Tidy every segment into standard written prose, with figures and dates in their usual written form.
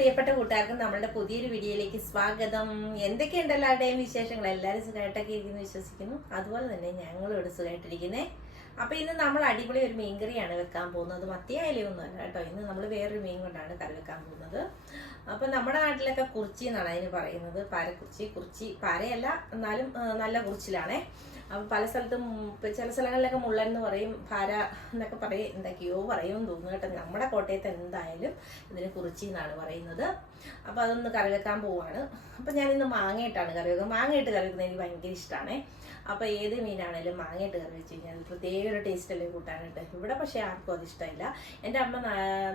പ്രിയപ്പെട്ട കൂട്ടുകാർക്കും നമ്മളുടെ പുതിയൊരു വീഡിയോയിലേക്ക് സ്വാഗതം. എന്തൊക്കെയുണ്ട് എല്ലാവരുടെയും വിശേഷങ്ങൾ? എല്ലാവരും സുഖമായിട്ടൊക്കെ ഇരിക്കുന്നു വിശ്വസിക്കുന്നു. അതുപോലെ തന്നെ ഞങ്ങളും ഇവിടെ സുഖമായിട്ടിരിക്കുന്നേ. അപ്പൊ ഇന്ന് നമ്മൾ അടിപൊളി ഒരു മീൻകറിയാണ് വെക്കാൻ പോകുന്നത്. മത്തിയായാലൊന്നുമല്ല കേട്ടോ, ഇന്ന് നമ്മൾ വേറൊരു മീൻ കൊണ്ടാണ് കറി വെക്കാൻ പോകുന്നത്. അപ്പൊ നമ്മുടെ നാട്ടിലൊക്കെ കുറിച്ചി എന്നാണ് അതിന് പറയുന്നത്. പാരക്കുറിച്ചി, കുറിച്ചി പാരയല്ല, എന്നാലും നല്ല കുറിച്ചിലാണേ. അപ്പം പല സ്ഥലത്തും ചില സ്ഥലങ്ങളിലൊക്കെ മുള്ളൻ എന്ന് പറയും, പാര എന്നൊക്കെ പറയും, എന്തൊക്കെയോ പറയുമെന്ന് തോന്നുന്നു കേട്ടോ. നമ്മുടെ കോട്ടയത്ത് എന്തായാലും ഇതിനെ കുറിച്ചി എന്നാണ് പറയുന്നത്. അപ്പോൾ അതൊന്ന് കറി വെക്കാൻ പോവാണ്. അപ്പം ഞാനിന്ന് മാങ്ങയിട്ടാണ് കറി വെക്കുന്നത്. മാങ്ങയിട്ട് കറി വെക്കുന്നത് എനിക്ക് ഭയങ്കര ഇഷ്ടമാണ്. അപ്പോൾ ഏത് മീനാണേലും മാങ്ങയിട്ട് കറി വെച്ച് കഴിഞ്ഞാൽ പ്രത്യേക ഒരു ടേസ്റ്റ് അല്ലേ കൂട്ടാനായിട്ട്. ഇവിടെ പക്ഷേ ആർക്കും അത് ഇഷ്ടമില്ല. എൻ്റെ അമ്മ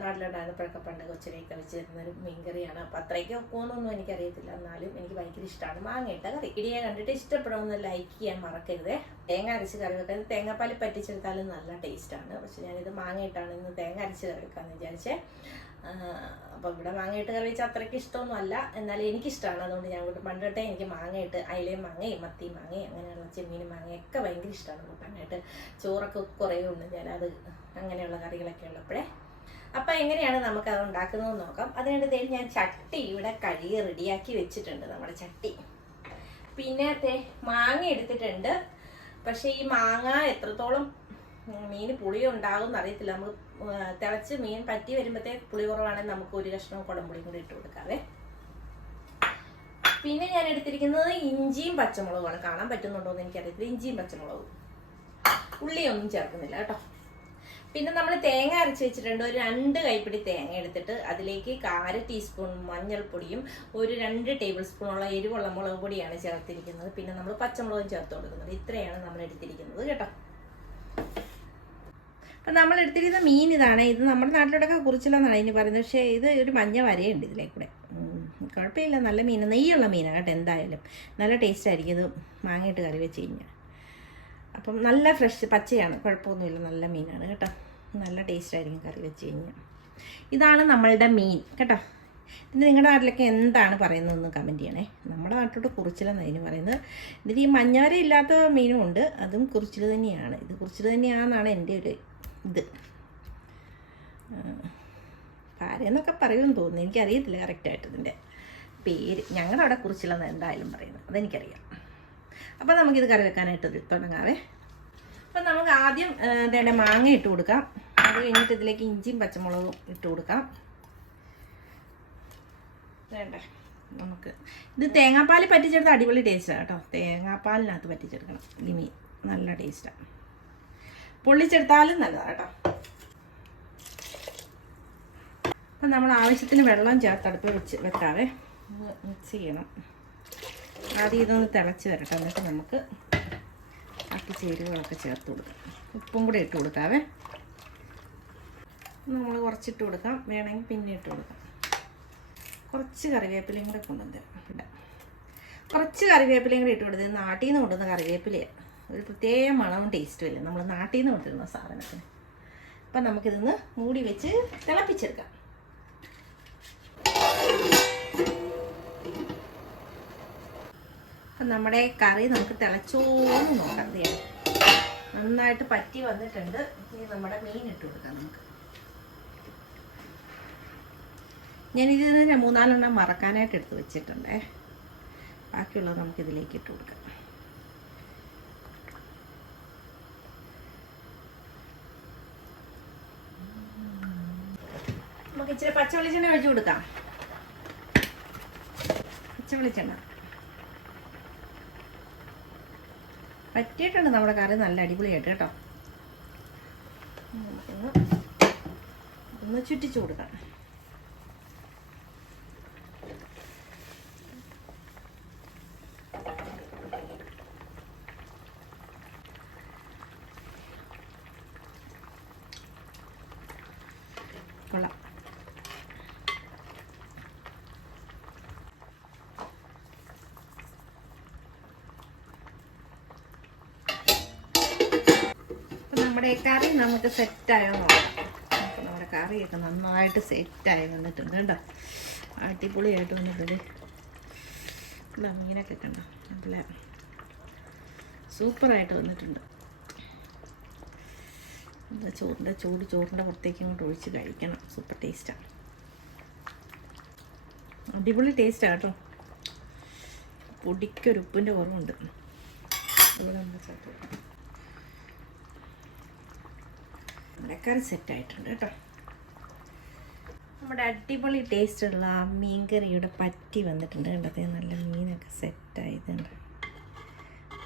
നാട്ടിലുണ്ടായിരുന്നപ്പോഴൊക്കെ പണ്ട് കൊച്ചിലേക്ക് വെച്ച് തരുന്നൊരു മീൻകറിയാണ്. അപ്പോൾ അത്രയ്ക്ക് ഒക്കുമെന്നൊന്നും എനിക്കറിയത്തില്ല, എന്നാലും എനിക്ക് ഭയങ്കര ഇഷ്ടമാണ് മാങ്ങയിട്ട കറി. ഇടിയെ കണ്ടിട്ട് ഇഷ്ടപ്പെടുമെന്ന് ലൈക്ക് ചെയ്യാൻ മറക്കരുതേ. തേങ്ങ അരച്ച് കറി വെക്കാൻ തേങ്ങാപ്പാൽ പറ്റിച്ചെടുത്താലും നല്ല ടേസ്റ്റാണ്. പക്ഷെ ഞാനിത് മാങ്ങയിട്ടാണ് ഇന്ന് തേങ്ങ അരച്ച് കറി വെക്കാമെന്ന് വിചാരിച്ചേ. അപ്പോൾ ഇവിടെ മാങ്ങയിട്ട് കറി വെച്ചാൽ അത്രയ്ക്ക് ഇഷ്ടമൊന്നും അല്ല, എന്നാലും എനിക്കിഷ്ടമാണ്. അതുകൊണ്ട് ഞാൻ പണ്ട് തൊട്ടേ എനിക്ക് മാങ്ങയിട്ട് അയിലയും മാങ്ങയും മത്തി മാങ്ങയും അങ്ങനെയുള്ള ചെമ്മീനും മാങ്ങയൊക്കെ ഭയങ്കര ഇഷ്ടമാണ് കൂട്ടാനായിട്ട്. ചോറൊക്കെ കുറേ ഉണ്ട് ഞാനത് അങ്ങനെയുള്ള കറികളൊക്കെ ഉള്ളപ്പോഴേ. അപ്പം എങ്ങനെയാണ് നമുക്കത് ഉണ്ടാക്കുന്നതെന്ന് നോക്കാം. അതിനിടെ ഞാൻ ചട്ടി ഇവിടെ കഴുകി റെഡിയാക്കി വെച്ചിട്ടുണ്ട്, നമ്മുടെ ചട്ടി. പിന്നെ മാങ്ങ എടുത്തിട്ടുണ്ട്. പക്ഷേ ഈ മാങ്ങ എത്രത്തോളം മീൻ പുളി ഉണ്ടാകും എന്നറിയത്തില്ല. നമുക്ക് തിളച്ച് മീൻ പറ്റി വരുമ്പോഴത്തേക്ക് പുളി കുറവാണെങ്കിൽ നമുക്ക് ഒരു കഷ്ണം കുടംപുളിയും കൂടി ഇട്ട് കൊടുക്കാവേ. പിന്നെ ഞാൻ എടുത്തിരിക്കുന്നത് ഇഞ്ചിയും പച്ചമുളകുമാണ്. കാണാൻ പറ്റുന്നുണ്ടോ എന്ന് എനിക്കറിയത്തില്ല. ഇഞ്ചിയും പച്ചമുളകും, ഉള്ളിയൊന്നും ചേർക്കുന്നില്ല കേട്ടോ. പിന്നെ നമ്മൾ തേങ്ങ അരച്ച് വെച്ചിട്ടുണ്ട്. ഒരു 2 കൈപ്പിടി തേങ്ങ എടുത്തിട്ട് അതിലേക്ക് 1/2 ടീസ്പൂൺ മഞ്ഞൾപ്പൊടിയും ഒരു 2 ടേബിൾ സ്പൂണുള്ള എരിവുള്ള മുളക് പൊടിയാണ് ചേർത്തിരിക്കുന്നത്. പിന്നെ നമ്മൾ പച്ചമുളകും ചേർത്ത് കൊടുക്കുന്നത്. ഇത്രയാണ് നമ്മൾ എടുത്തിരിക്കുന്നത് കേട്ടോ. അപ്പം നമ്മൾ എടുത്തിരിക്കുന്ന മീൻ ഇതാണ്. ഇത് നമ്മുടെ നാട്ടിലോട്ടൊക്കെ കുറിച്ചില്ലെന്നാണ് ഇനി പറയുന്നത്. പക്ഷേ ഇത് ഒരു മഞ്ഞ വരയുണ്ട് ഇതിലേക്കൂടെ. കുഴപ്പമില്ല, നല്ല മീൻ, നെയ്യുള്ള മീനാണ് കേട്ടോ. എന്തായാലും നല്ല ടേസ്റ്റ് ആയിരിക്കും ഇത് മാങ്ങയിട്ട് കറി വെച്ച് കഴിഞ്ഞാൽ. അപ്പം നല്ല ഫ്രഷ് പച്ചയാണ്, കുഴപ്പമൊന്നുമില്ല, നല്ല മീനാണ് കേട്ടോ. നല്ല ടേസ്റ്റ് ആയിരിക്കും കറി വെച്ച് കഴിഞ്ഞാൽ. ഇതാണ് നമ്മളുടെ മീൻ കേട്ടോ. പിന്നെ നിങ്ങളുടെ നാട്ടിലൊക്കെ എന്താണ് പറയുന്നതെന്ന് കമൻറ്റ് ചെയ്യണേ. നമ്മുടെ നാട്ടിലോട്ട് കുറിച്ചിലെന്നാണ് ഇതിന് പറയുന്നത്. ഇതിന് ഈ മഞ്ഞവര ഇല്ലാത്ത മീനും ഉണ്ട്, അതും കുറിച്ചിൽ തന്നെയാണ്. ഇത് കുറിച്ചിൽ തന്നെയാണെന്നാണ് എൻ്റെ ഒരു ഇത്. പാരയെന്നൊക്കെ പറയുമെന്ന് തോന്നുന്നു, എനിക്കറിയത്തില്ല കറക്റ്റായിട്ട് ഇതിൻ്റെ പേര്. ഞങ്ങളുടെ അവിടെ കുറിച്ചില്ലെന്ന് എന്തായാലും പറയുന്നത്, അതെനിക്കറിയാം. അപ്പം നമുക്കിത് കറി വെക്കാനായിട്ട് തുടങ്ങാവേ. അപ്പം നമുക്ക് ആദ്യം ഇതേണ്ട മാങ്ങ ഇട്ട് കൊടുക്കാം. അത് കഴിഞ്ഞിട്ട് ഇതിലേക്ക് ഇഞ്ചിയും പച്ചമുളകും ഇട്ട് കൊടുക്കാം. വേണ്ടേ നമുക്ക് ഇത് തേങ്ങാപ്പാൽ പറ്റിച്ചെടുത്ത് അടിപൊളി ടേസ്റ്റാണ് കേട്ടോ. തേങ്ങാപ്പാലിനകത്ത് പറ്റിച്ചെടുക്കണം ഈ മീൻ, നല്ല ടേസ്റ്റാണ്. പൊള്ളിച്ചെടുത്താലും നല്ലതാണ് കേട്ടോ. അപ്പം നമ്മൾ ആവശ്യത്തിന് വെള്ളം ചേർത്ത് അടുപ്പ് വെക്കാവേ. മിക്സ് ചെയ്യണം. ആദ്യം ഇതൊന്ന് തിളച്ച് വരട്ടെ, എന്നിട്ട് നമുക്ക് ബാക്കി ചേരുവകളൊക്കെ ചേർത്ത് കൊടുക്കാം. ഉപ്പും കൂടെ ഇട്ട് കൊടുക്കാവേ. നമ്മൾ കുറച്ചിട്ട് കൊടുക്കാം, വേണമെങ്കിൽ പിന്നെ ഇട്ട് കൊടുക്കാം. കുറച്ച് കറിവേപ്പിലയും കൂടെ കൊണ്ടുവന്നിടാം. കുറച്ച് കറിവേപ്പിലയും കൂടെ ഇട്ട് കൊടുത്തത് നാട്ടിൽ നിന്ന് കൊണ്ടുവന്ന കറിവേപ്പിലയാണ്. ഒരു പ്രത്യേക മണവും ടേസ്റ്റും ഇല്ല നമ്മൾ നാട്ടിൽ നിന്ന് കൊണ്ടുവരുന്ന സാധനത്തിന്. അപ്പം നമുക്കിതൊന്ന് മൂടി വെച്ച് തിളപ്പിച്ചെടുക്കാം. അപ്പം നമ്മുടെ കറി നമുക്ക് തിളച്ചോന്ന് നോക്കാം. നന്നായിട്ട് പറ്റി വന്നിട്ടുണ്ട്. ഇനി നമ്മുടെ മീൻ ഇട്ട് കൊടുക്കാം നമുക്ക്. ഞാനിതിന് 3-4 എണ്ണം മറക്കാനായിട്ട് എടുത്ത് വെച്ചിട്ടുണ്ടേ. ബാക്കിയുള്ളത് നമുക്കിതിലേക്ക് ഇട്ട് കൊടുക്കാം. നമുക്ക് ഇച്ചിരി പച്ച വെളിച്ചെണ്ണ ഒഴിച്ചു കൊടുക്കാം. പച്ച വെളിച്ചെണ്ണ പറ്റിയിട്ടുണ്ട്. നമ്മുടെ കറി നല്ല അടിപൊളിയായിട്ട് കേട്ടോ. ഒന്ന് ചുറ്റിച്ചു കൊടുക്കാം. കൊള്ളാം. നമ്മുടെ കറി നമുക്ക് സെറ്റായോ നോക്കാം. അപ്പോൾ നമ്മുടെ കറിയൊക്കെ നന്നായിട്ട് സെറ്റായി വന്നിട്ടുണ്ട് കേട്ടോ. അടിപൊളിയായിട്ട് വന്നിട്ടുണ്ട്. മീനൊക്കെ കണ്ടോ, നല്ല സൂപ്പറായിട്ട് വന്നിട്ടുണ്ട്. ചോറിൻ്റെ പുറത്തേക്ക് ഇങ്ങോട്ട് ഒഴിച്ച് കഴിക്കണം. സൂപ്പർ ടേസ്റ്റാണ്. അടിപൊളി ടേസ്റ്റാണ് കേട്ടോ. പൊടിക്കൊരു ഉപ്പിൻ്റെ കുറവുണ്ട്. ഇവിടെ മരക്കാർ സെറ്റായിട്ടുണ്ട് കേട്ടോ. നമ്മുടെ അടിപൊളി ടേസ്റ്റുള്ള ആ മീൻ കറി ഇവിടെ പറ്റി വന്നിട്ടുണ്ട്. കണ്ടത് നല്ല മീനൊക്കെ സെറ്റായതുണ്ട്.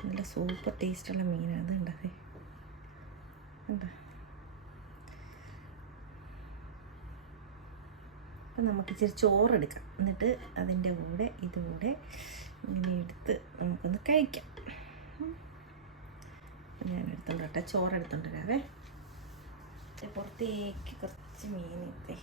നല്ല സൂപ്പർ ടേസ്റ്റുള്ള മീനാണ് അത്. കണ്ടത് കണ്ടോ. അപ്പം നമുക്ക് ഇച്ചിരി ചോറെടുക്കാം. എന്നിട്ട് അതിൻ്റെ കൂടെ ഇതുകൂടെ ഇങ്ങനെ എടുത്ത് നമുക്കൊന്ന് കഴിക്കാം. ഞാൻ എടുത്തോണ്ട് കേട്ടോ, ചോറെടുത്തോണ്ട് വരാവേ. പുറത്തേക്ക് കുറച്ച് മീനിട്ടേ.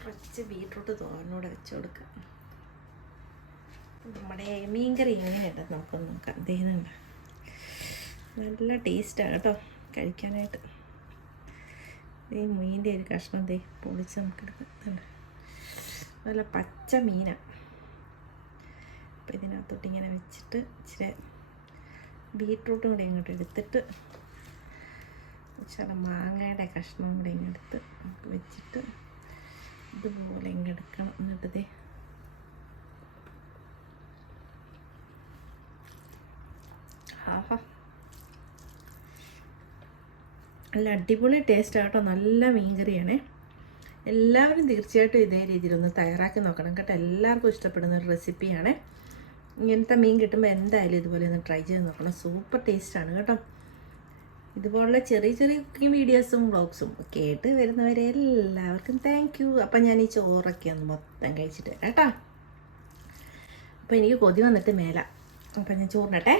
കുറച്ച് ബീട്രൂട്ട് തോരനൂടെ വെച്ച് കൊടുക്കാം. നമ്മുടെ മീൻകറി എങ്ങനെയുണ്ട് നമുക്കൊന്ന് നോക്കാം. ദേഹമുണ്ട്, നല്ല ടേസ്റ്റാണ് കേട്ടോ കഴിക്കാനായിട്ട്. ഈ മീൻ്റെ ഒരു കഷ്ണം പൊളിച്ച് നമുക്ക് എടുക്കുന്നുണ്ട്. നല്ല പച്ച മീനാണ്. അപ്പോൾ ഇതിനകത്തോട്ട് ഇങ്ങനെ വെച്ചിട്ട് ഇച്ചിരി ബീട്രൂട്ടും കൂടെ ഇങ്ങോട്ട് എടുത്തിട്ട് ചില മാങ്ങയുടെ കഷ്ണം കൂടെ ഇങ്ങെടുത്ത് നമുക്ക് വെച്ചിട്ട് ഇതുപോലെ ഇങ്ങെടുക്കണം. എന്നിട്ട് ആഹാ, നല്ല അടിപൊളി ടേസ്റ്റ് ആട്ടോ. നല്ല മീൻ കറിയാണേ. എല്ലാവരും തീർച്ചയായിട്ടും ഇതേ രീതിയിലൊന്ന് തയ്യാറാക്കി നോക്കണം കേട്ടോ. എല്ലാവർക്കും ഇഷ്ടപ്പെടുന്ന ഒരു റെസിപ്പിയാണ്. ഇങ്ങനത്തെ മീൻ കിട്ടുമ്പോൾ എന്തായാലും ഇതുപോലെ ഒന്ന് ട്രൈ ചെയ്ത് നോക്കണം. സൂപ്പർ ടേസ്റ്റാണ് കേട്ടോ. ഇതുപോലുള്ള ചെറിയ ചെറിയ കുക്കിംഗ് വീഡിയോസും വ്ളോഗ്സും ഒക്കെ ആയിട്ട് വരുന്നവരെ എല്ലാവർക്കും താങ്ക് യു. അപ്പം ഞാൻ ഈ ചോറൊക്കെ ഒന്ന് മൊത്തം കഴിച്ചിട്ട് വരാം കേട്ടോ. അപ്പോൾ എനിക്ക് കൊതി വന്നിട്ട് മേല. അപ്പം ഞാൻ ചോറിനട്ടെ.